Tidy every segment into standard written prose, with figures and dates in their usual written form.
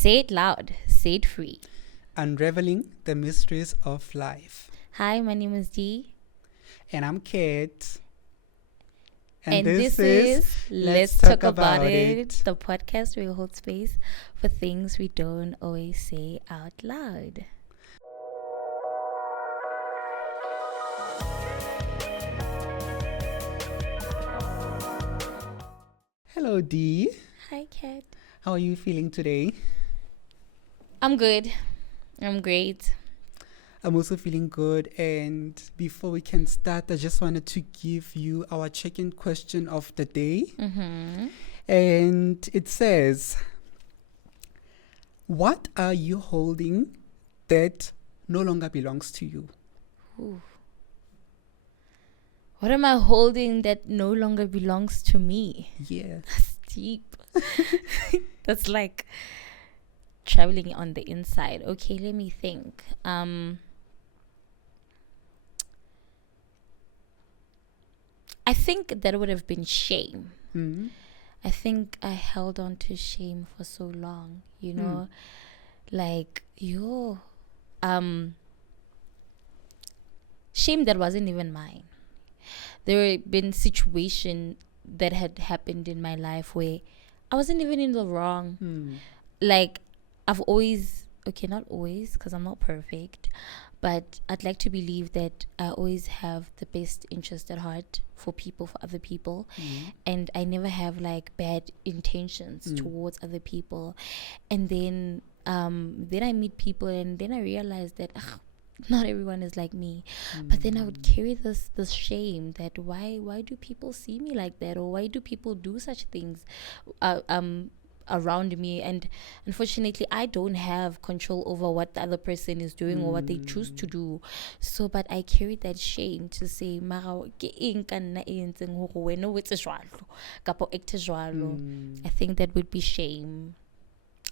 Say it loud, say it free. Unraveling the mysteries of life. Hi, my name is Dee. And I'm Kate. And this is Let's Talk About It, the podcast where we hold space for things we don't always say out loud. Hello, Dee. Hi, Kat. How are you feeling today? I'm good. I'm great. I'm also feeling good. And before we can start, I just wanted to give you our check-in question of the day. And it says, what are you holding that no longer belongs to you? Ooh. What am I holding that no longer belongs to me? Yeah. That's deep. That's like traveling on the inside. Okay, let me think. I think that would have been shame. Mm-hmm. I think I held on to shame for so long, like shame that wasn't even mine. There have been situations that had happened in my life where I wasn't even in the wrong. Like, I've always, okay, not always, because I'm not perfect, but I'd like to believe that I always have the best interest at heart for people, for other people. And I never have like bad intentions towards other people. And then I meet people and then I realize that not everyone is like me. But then I would carry this shame that why do people see me like that, or why do people do such things around me? And unfortunately I don't have control over what the other person is doing or what they choose to do. So but I carried that shame to say mara ke eng ka nna e entseng hore wena o etse jwalo kapo acte jwalo. I think that would be shame.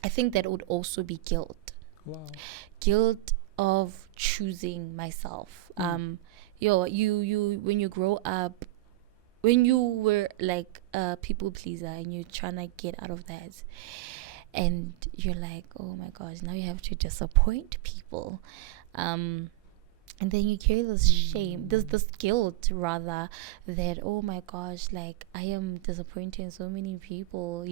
I think that would also be guilt. Wow. Guilt of choosing myself. You when you grow up, when you were like a people pleaser and you're trying to get out of that, and you're like, oh my gosh, now you have to disappoint people, and then you carry this shame, this guilt rather, that oh my gosh, like I am disappointing so many people,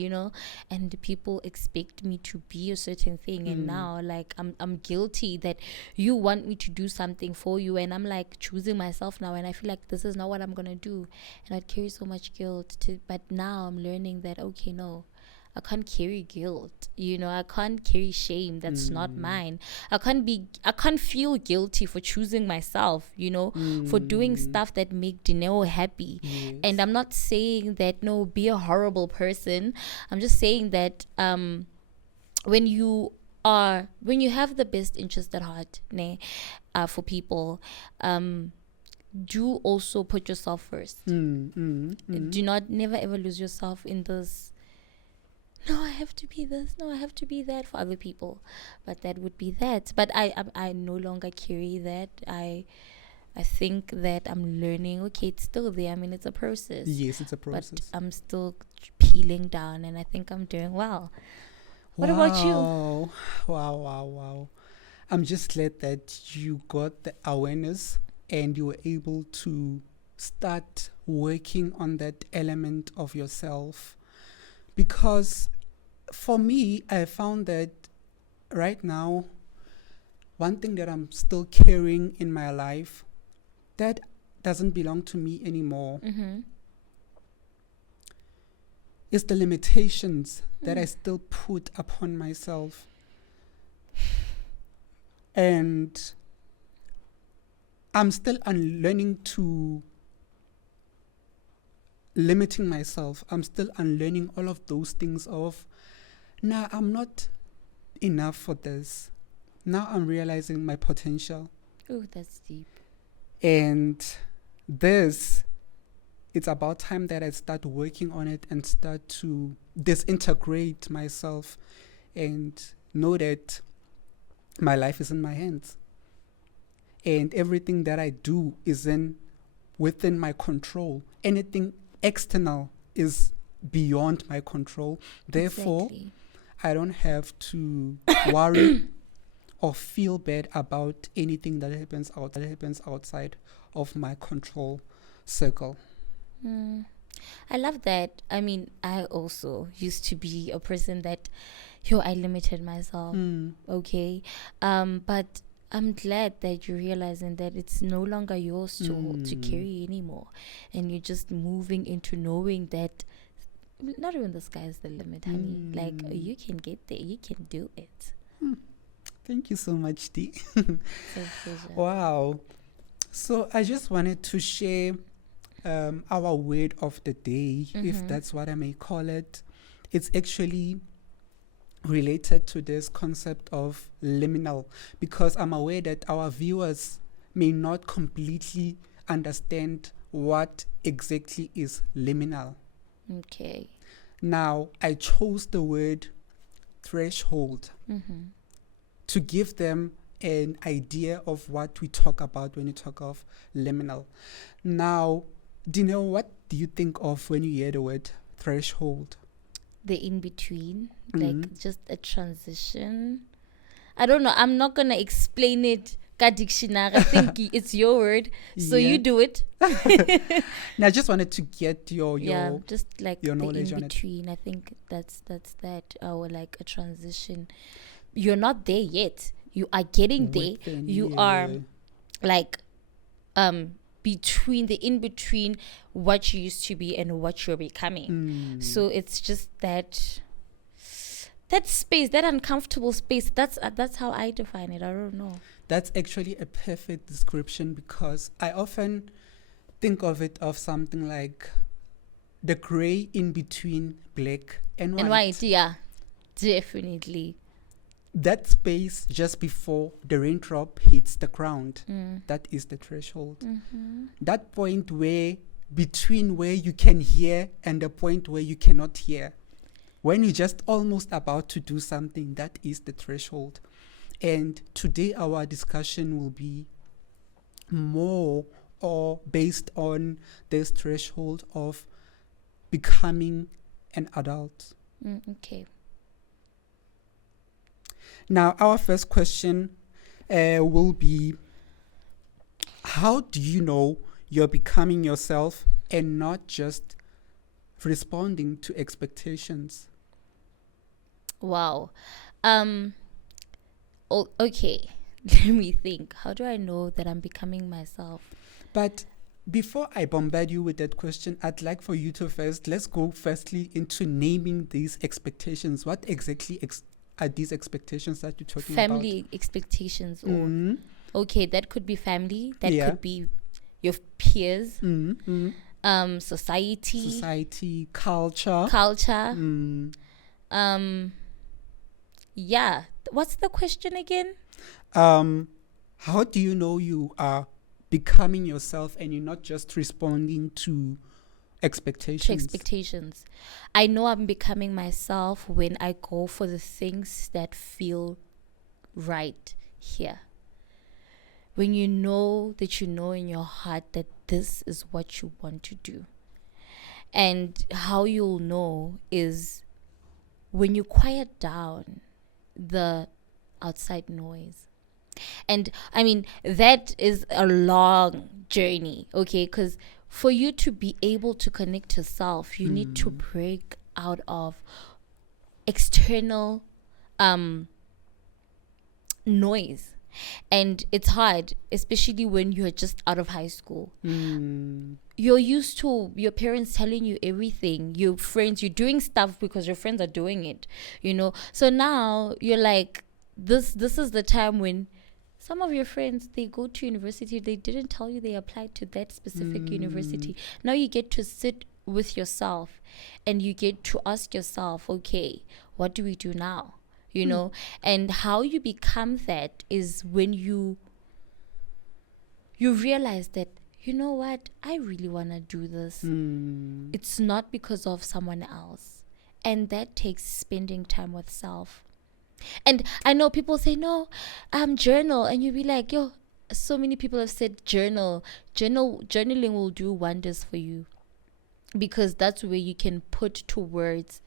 and people expect me to be a certain thing, and now like I'm guilty that you want me to do something for you, and I'm like choosing myself now, and I feel like this is not what I'm gonna do, and I'd carry so much guilt but now I'm learning that okay, no, I can't carry guilt, I can't carry shame that's not mine. I can't feel guilty for choosing myself, for doing stuff that make Dineo happy. Yes. And I'm not saying that no, be a horrible person. I'm just saying that when you have the best interest at heart, for people, do also put yourself first. Do not never ever lose yourself in this, no, I have to be this, no, I have to be that for other people. But that would be that. But I no longer carry that. I think that I'm learning, okay, it's still there. I mean, it's a process. Yes, it's a process. But I'm still peeling down, and I think I'm doing well. What about you? Wow. I'm just glad that you got the awareness and you were able to start working on that element of yourself. Because for me, I found that right now, one thing that I'm still carrying in my life that doesn't belong to me anymore is the limitations that I still put upon myself. And I'm still unlearning to limiting myself. I'm still unlearning all of those things of, nah, I'm not enough for this. Now I'm realizing my potential. Oh, that's deep. And it's about time that I start working on it and start to disintegrate myself and know that my life is in my hands. And everything that I do is within my control. Anything external is beyond my control. Therefore, Exactly. I don't have to worry or feel bad about anything that happens outside of my control circle. I love that. I mean, I also used to be a person that, I limited myself. Okay. But I'm glad that you're realizing that it's no longer yours to carry anymore. And you're just moving into knowing that not even the sky is the limit, honey. Like, you can get there. You can do it. Thank you so much, Dee. It's a pleasure. Wow. So I just wanted to share our word of the day, if that's what I may call it. It's actually related to this concept of liminal, because I'm aware that our viewers may not completely understand what exactly is liminal. Okay. Now, I chose the word threshold to give them an idea of what we talk about when you talk of liminal. Now, Dino, what do you think of when you hear the word threshold? The in-between, like just a transition. I don't know. I'm not going to explain it. Ka dictionary. I think it's your word. So you do it. Now, I just wanted to get your just like your the knowledge in-between. I think that's that. Or like a transition. You're not there yet. You are getting there. You are like between the in-between what you used to be and what you're becoming. So it's just that space, that uncomfortable space. That's how I define it. I don't know. That's actually a perfect description, because I often think of it of something like the gray in between black and white. And white, yeah, definitely. That space just before the raindrop hits the ground, that is the threshold. That point where between where you can hear and the point where you cannot hear. When you're just almost about to do something, that is the threshold. And today our discussion will be more or based on this threshold of becoming an adult. Okay. Now, our first question will be, how do you know you're becoming yourself and not just responding to expectations? Wow. Okay. Let me think. How do I know that I'm becoming myself? But before I bombard you with that question, I'd like for you to let's go firstly into naming these expectations. What exactly are these expectations that you're talking about? Family expectations. Or okay, that could be family. That could be your peers. Society, culture. Yeah. What's the question again? How do you know you are becoming yourself and you're not just responding to expectations? I know I'm becoming myself when I go for the things that feel right here. When you know that you know in your heart that this is what you want to do. And how you'll know is when you quiet down the outside noise. And I mean, that is a long journey, okay? Because for you to be able to connect to self, you need to break out of external noise. And it's hard, especially when you're just out of high school. You're used to your parents telling you everything, your friends, you're doing stuff because your friends are doing it, So now you're like, this is the time when some of your friends, they go to university, they didn't tell you they applied to that specific university. Now you get to sit with yourself and you get to ask yourself, okay, what do we do now? And how you become that is when you realize that, you know what, I really want to do this. It's not because of someone else. And that takes spending time with self. And I know people say, no, journal. And you'll be like, so many people have said journaling will do wonders for you. Because that's where you can put to words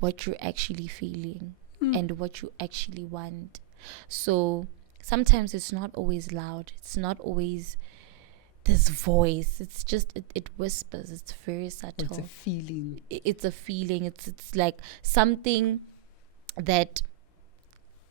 what you're actually feeling Mm. and what you actually want. So sometimes it's not always loud. It's not always this voice. It's just it whispers. It's very subtle. It's a feeling. It's a feeling. It's like something that,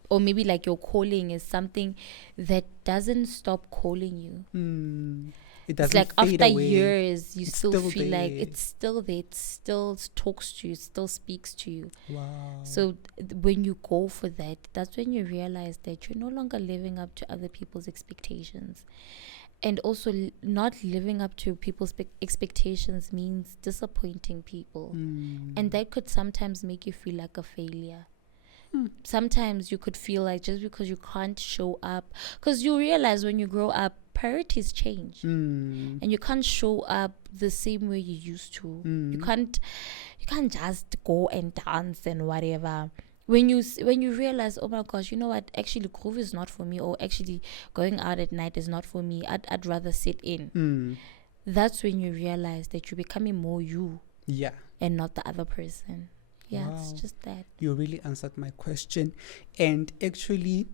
or maybe like your calling is something that doesn't stop calling you. It It's doesn't like fade after away. years, you It's still still feel like there. it's still there. It still talks to you. It still speaks to you. Wow. So when you go for that, that's when you realize that you're no longer living up to other people's expectations. And also not living up to people's expectations means disappointing people. And that could sometimes make you feel like a failure. Sometimes you could feel like just because you can't show up, because you realize when you grow up, priorities change. And you can't show up the same way you used to. You can't just go and dance and whatever. When you realize, oh my gosh, you know what, actually groove is not for me, or actually going out at night is not for me, I'd rather sit in. That's when you realize that you're becoming more you, Yeah. and not the other person. Yeah, it's Wow. just that. You really answered my question. And actually,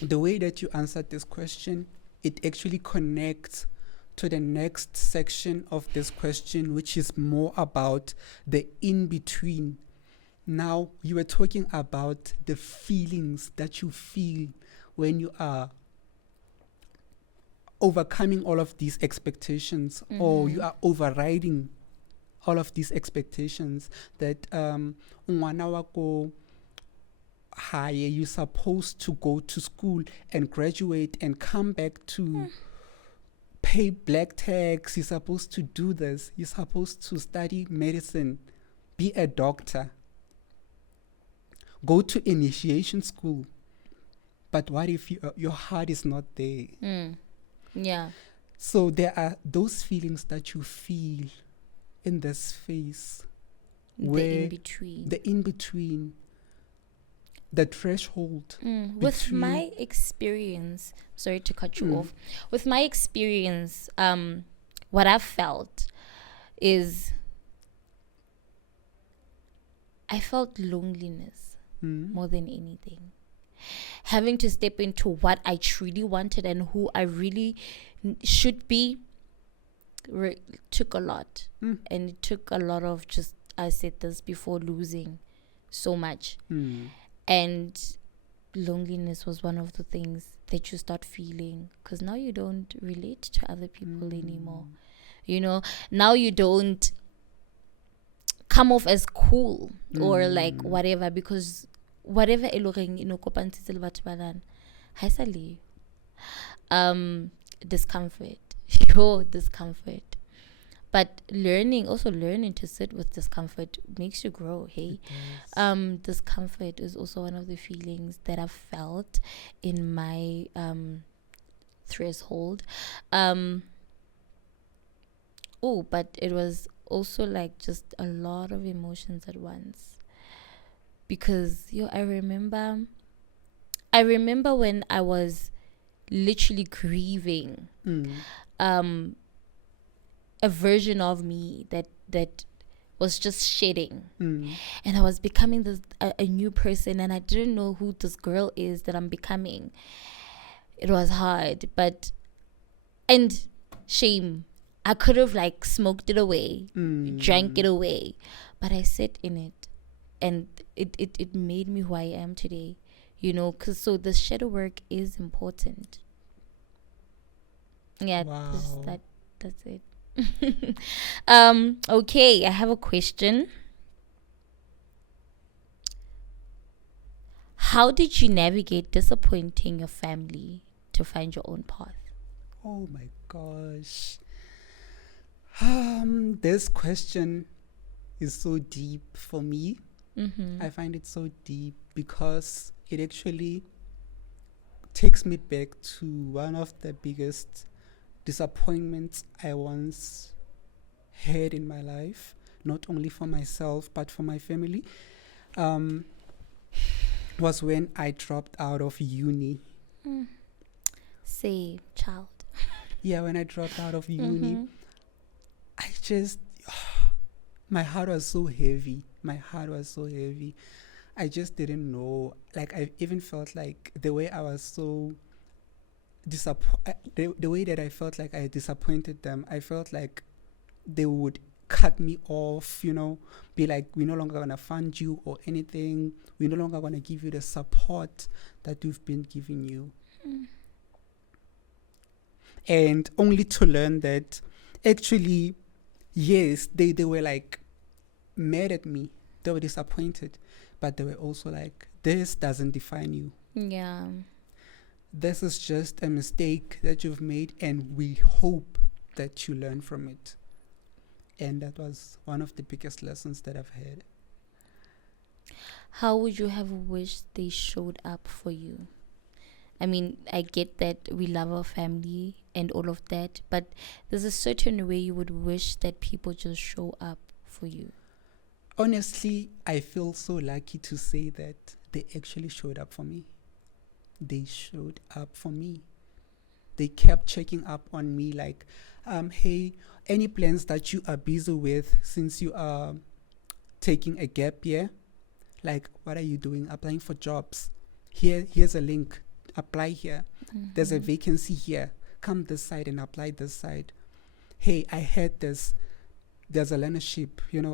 the way that you answered this question, it actually connects to the next section of this question, which is more about the in-between. Now, you were talking about the feelings that you feel when you are overcoming all of these expectations, or you are overriding all of these expectations that ngwana wako haye, you're supposed to go to school and graduate and come back to pay black tax. You're supposed to do this. You're supposed to study medicine, be a doctor, go to initiation school. But what if your heart is not there? Yeah. So there are those feelings that you feel in this phase, The in-between. the in-between, the threshold. With my experience, sorry to cut you off, with my experience, what I've felt is I felt loneliness more than anything. Having to step into what I truly wanted and who I really should be took a lot. And it took a lot of just, I said this before, losing so much. And loneliness was one of the things that you start feeling, because now you don't relate to other people anymore. You know, now you don't come off as cool or like whatever, because whatever eloreng inokopantse le batho banana ha e sa le discomfort, your discomfort. But learning to sit with discomfort makes you grow. Hey, discomfort is also one of the feelings that I've felt in my threshold. But it was also like just a lot of emotions at once, because I remember when I was literally grieving a version of me that was just shedding, and I was becoming this a new person, and I didn't know who this girl is that I'm becoming. It was hard, and shame. I could have like smoked it away, drank it away, but I sat in it, and it made me who I am today. Because so the shadow work is important. Yeah, Wow. that's it. Okay, I have a question. How did you navigate disappointing your family to find your own path? Oh my gosh. This question is so deep for me. I find it so deep because it actually takes me back to one of the biggest disappointments I once had in my life, not only for myself but for my family, was when I dropped out of uni. Say, child. Yeah, when I dropped out of uni, I just, my heart was so heavy. My heart was so heavy. I just didn't know. Like, I even felt like the way I was so the way that I felt like I disappointed them, I felt like they would cut me off, be like, we're no longer going to fund you or anything. We're no longer going to give you the support that we've been giving you. And only to learn that actually, yes, they were like mad at me. They were disappointed. But they were also like, this doesn't define you. Yeah. This is just a mistake that you've made, and we hope that you learn from it. And that was one of the biggest lessons that I've had. How would you have wished they showed up for you? I mean, I get that we love our family and all of that, but there's a certain way you would wish that people just show up for you. Honestly, I feel so lucky to say that they actually showed up for me. They showed up for me. They kept checking up on me like, hey, any plans that you are busy with since you are taking a gap year? Like, what are you doing? Applying for jobs. Here's a link. Apply here. There's a vacancy here. Come this side and apply this side. Hey, I had this. There's a learnership,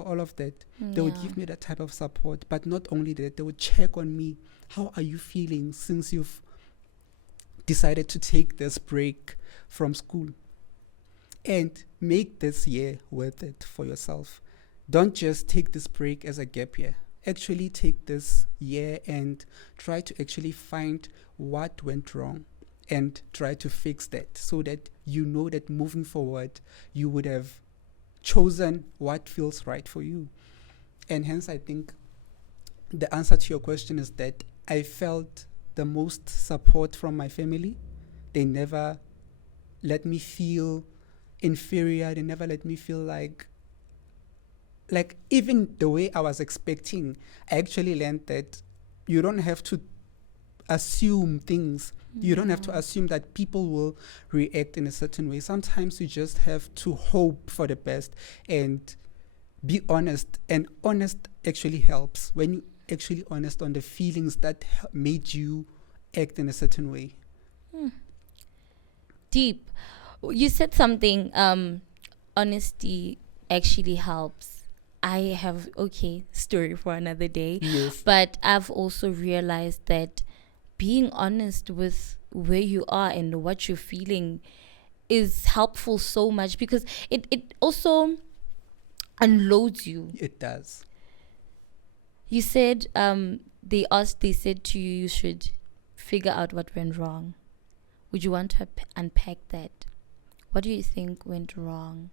all of that. They would give me that type of support. But not only that, they would check on me. How are you feeling since you've decided to take this break from school? And make this year worth it for yourself. Don't just take this break as a gap year. Actually take this year and try to actually find what went wrong and try to fix that, so that you know that moving forward, you would have chosen what feels right for you. And hence, I think the answer to your question is that I felt the most support from my family. They never let me feel inferior. They never let me feel like even the way I was expecting. I actually learned that you don't have to assume things. You don't have to assume that people will react in a certain way. Sometimes you just have to hope for the best and be honest. And honest actually helps. When you actually honest on the feelings that made you act in a certain way. Deep. You said something, honesty actually helps. I have, story for another day. Yes. But I've also realized that being honest with where you are and what you're feeling is helpful so much, because it also unloads you. It does. You said they said to you, you should figure out what went wrong. Would you want to unpack that? What do you think went wrong?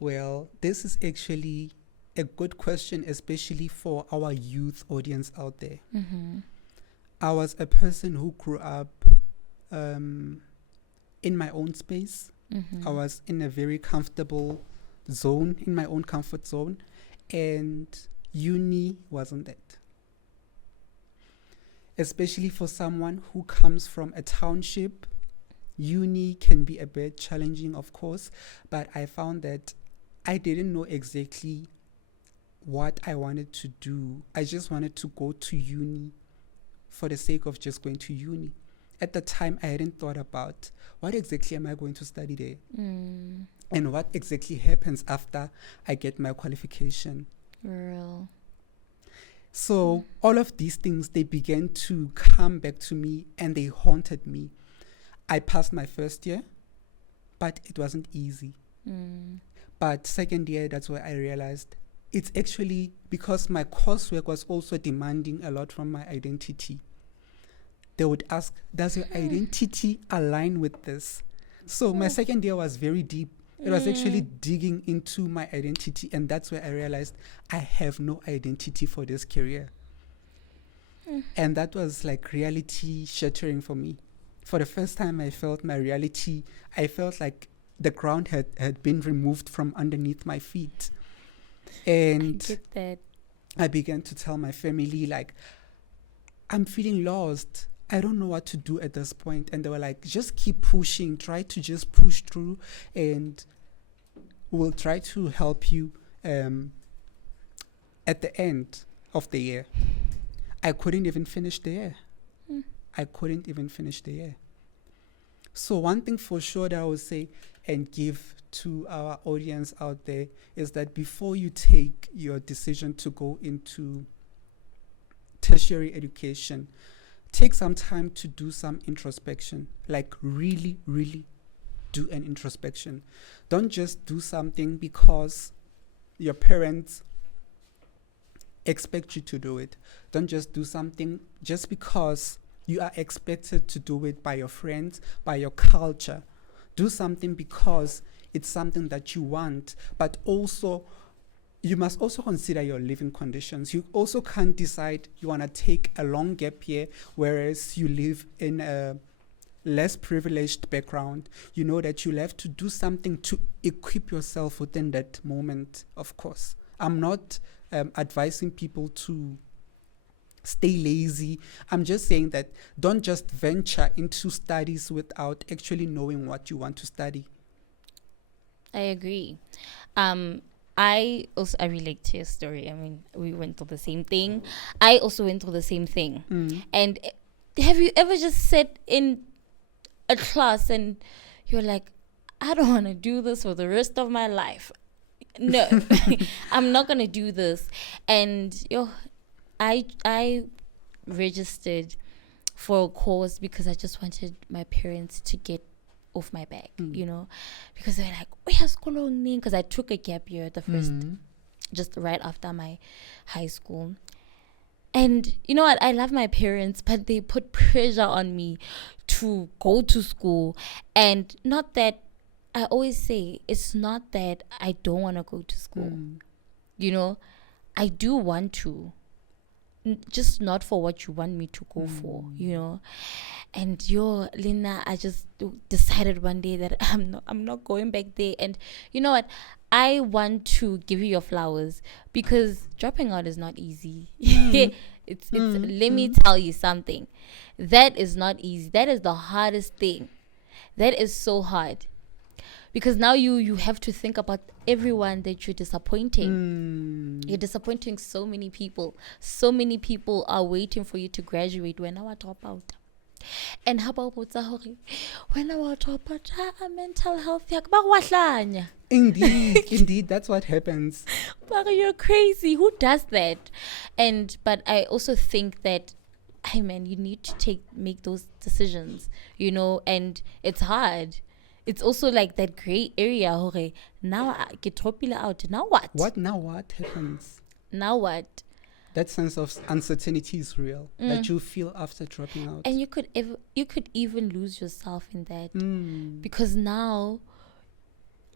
Well, this is actually a good question, especially for our youth audience out there. I was a person who grew up in my own space. I was in a very comfortable zone, in my own comfort zone, and uni wasn't that. Especially for someone who comes from a township, uni can be a bit challenging, of course, but I found that I didn't know exactly what I wanted to do. I just wanted to go to uni for the sake of just going to uni. At the time, I hadn't thought about what exactly am I going to study there, and what exactly happens after I get my qualification. Real. So all of these things, they began to come back to me and they haunted me. I passed my first year, but it wasn't easy. But second year, that's where I realized it's actually because my coursework was also demanding a lot from my identity. They would ask, does your identity align with this? So my second year was very deep. It was actually digging into my identity, and that's where I realized I have no identity for this career. And that was like reality shattering for me. For the first time, I felt my reality. I felt like the ground had been removed from underneath my feet. And I get that. I began to tell my family, like, I'm feeling lost. I don't know what to do at this point. And they were like, just keep pushing. Try to just push through, and we'll try to help you at the end of the year, I couldn't even finish the year. I couldn't even finish the year. So one thing for sure that I would say and give to our audience out there is that before you take your decision to go into tertiary education, take some time to do some introspection, like really, really do an introspection. Don't just do something because your parents expect you to do it. Don't just do something just because you are expected to do it by your friends, by your culture. Do something because it's something that you want, but also you must also consider your living conditions. You also can't decide you want to take a long gap year, whereas you live in a less privileged background. You know that you'll have to do something to equip yourself within that moment, of course. I'm not advising people to stay lazy. I'm just saying that don't just venture into studies without actually knowing what you want to study. I agree. I relate to your story. I mean, we went through the same thing. I also went through the same thing. And have you ever just sat in a class and you're like, I don't want to do this for the rest of my life. No, I'm not going to do this. And I registered for a course because I just wanted my parents to get off my back, you know, because they're like, because I took a gap year the first, just right after my high school. And you know what, I love my parents, but they put pressure on me to go to school. And not that, I always say, it's not that I don't want to go to school. You know, I do want to, just not for what you want me to go for, you know. And Lina, I just decided one day that I'm not going back there. And you know what, I want to give you your flowers, because dropping out is not easy. Let me tell you something, that is not easy. That is the hardest thing. That is so hard, because now you have to think about everyone that you're disappointing. You're disappointing so many people. So many people are waiting for you to graduate when I drop out. And how about when I drop out, mental health? Indeed, that's what happens. But you're crazy. Who does that? But I also think that, hey man, you need to make those decisions, you know, and it's hard. It's also like that gray area. Now I get tropila out. Now what? Now what happens? Now what? That sense of uncertainty is real, that you feel after dropping out. And you could even lose yourself in that, because now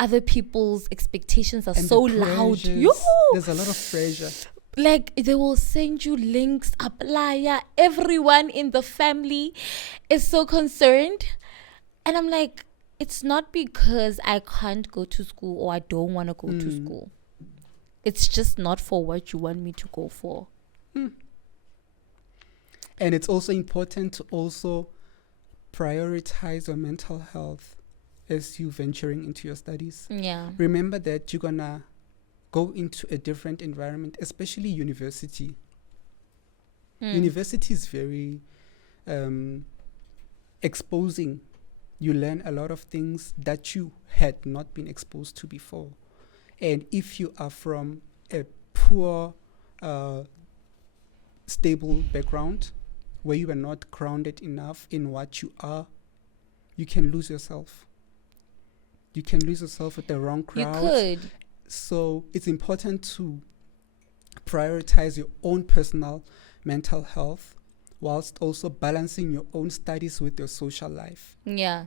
other people's expectations are so loud. There's a lot of pressure. Like, they will send you links, apply. Everyone in the family is so concerned. And I'm like, it's not because I can't go to school or I don't want to go to school. It's just not for what you want me to go for. And it's also important to also prioritize your mental health as you venturing into your studies. Yeah. Remember that you're going to go into a different environment, especially university. University is very exposing. You learn a lot of things that you had not been exposed to before. And if you are from a poor, stable background where you are not grounded enough in what you are, you can lose yourself. You can lose yourself with the wrong crowd. You could. So it's important to prioritize your own personal mental health whilst also balancing your own studies with your social life. Yeah.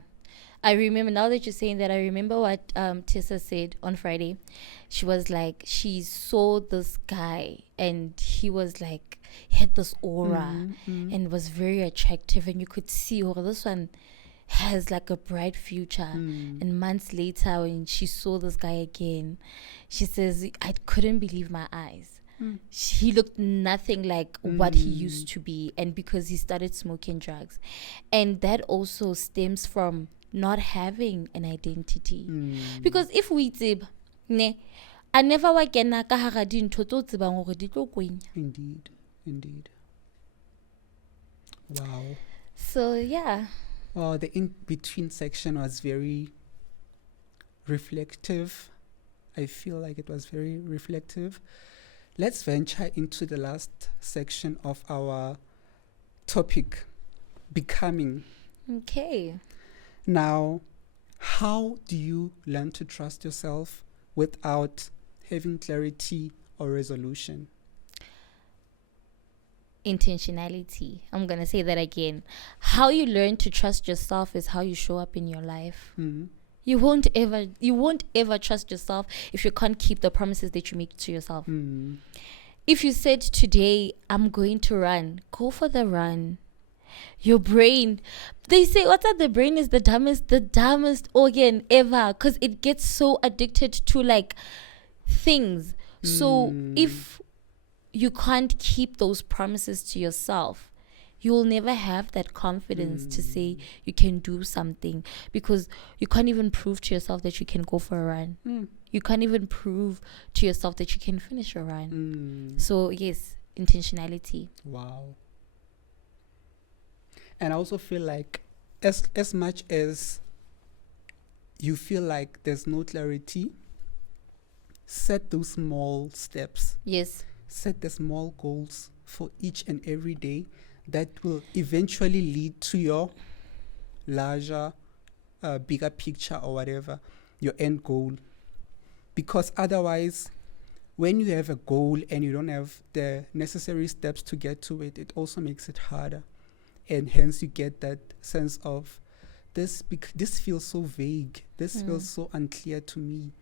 I remember, now that you're saying that, I remember what Tessa said on Friday. She was like, she saw this guy and he was like, he had this aura and was very attractive, and you could see, oh, this one has like a bright future. And months later, when she saw this guy again, she says, I couldn't believe my eyes. He looked nothing like what he used to be, and because he started smoking drugs. And that also stems from not having an identity. Because if we did, a never wa kena ka hara dintho tse o tsebang hore di tlo kwenya. Indeed. Wow. So yeah. Well, the in-between section was very reflective. I feel like it was very reflective. Let's venture into the last section of our topic, becoming. Okay. Now, how do you learn to trust yourself without having clarity or resolution? Intentionality. I'm going to say that again. How you learn to trust yourself is how you show up in your life. Mm-hmm. You won't ever trust yourself if you can't keep the promises that you make to yourself. Mm-hmm. If you said today, I'm going to run, go for the run. Your brain, they say, what's that? The brain is the dumbest organ ever, because it gets so addicted to like things. So if you can't keep those promises to yourself, you will never have that confidence to say you can do something, because you can't even prove to yourself that you can go for a run. You can't even prove to yourself that you can finish a run. So yes, intentionality. Wow. And I also feel like as much as you feel like there's no clarity, set those small steps. Yes. Set the small goals for each and every day that will eventually lead to your larger, bigger picture or whatever, your end goal. Because otherwise, when you have a goal and you don't have the necessary steps to get to it, it also makes it harder. And hence you get that sense of this feels so vague. This feels so unclear to me.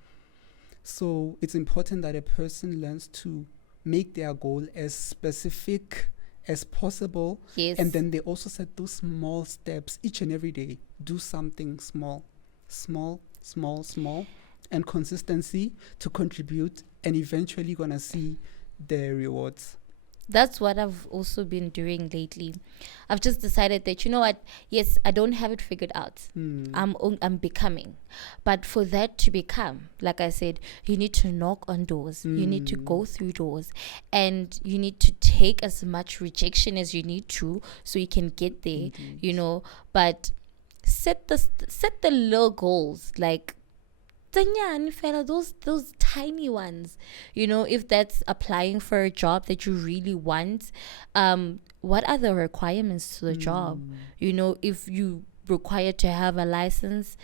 So it's important that a person learns to make their goal as specific as possible. Yes. And then they also set those small steps each and every day. Do something small, and consistency to contribute, and eventually gonna see the rewards. That's what I've also been doing lately. I've just decided that, you know what? Yes, I don't have it figured out. I'm becoming. But for that to become, like I said, you need to knock on doors. You need to go through doors. And you need to take as much rejection as you need to so you can get there, you know. But set the little goals, like those tiny ones, you know. If that's applying for a job that you really want, what are the requirements to the job? You know, if you require to have a license,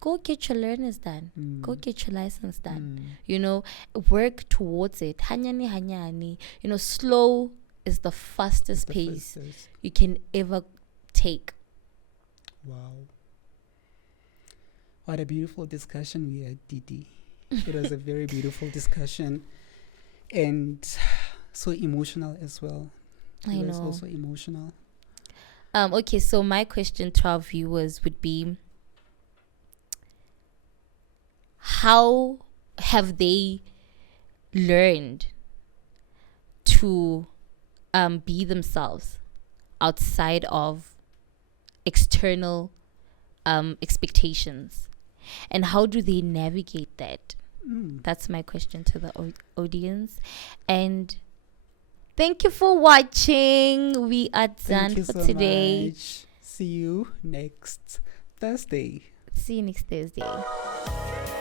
go get your learners done. Go get your license done. You know, work towards it. Hanyani. You know, slow is the fastest pace you can ever take. Wow. What a beautiful discussion we had, Didi. It was a very beautiful discussion, and so emotional as well. It was also emotional. Okay, so my question to our viewers would be, how have they learned to be themselves outside of external expectations? And how do they navigate that? That's my question to the audience. And thank you for watching. We are done for today. Much. See you next Thursday. See you next Thursday.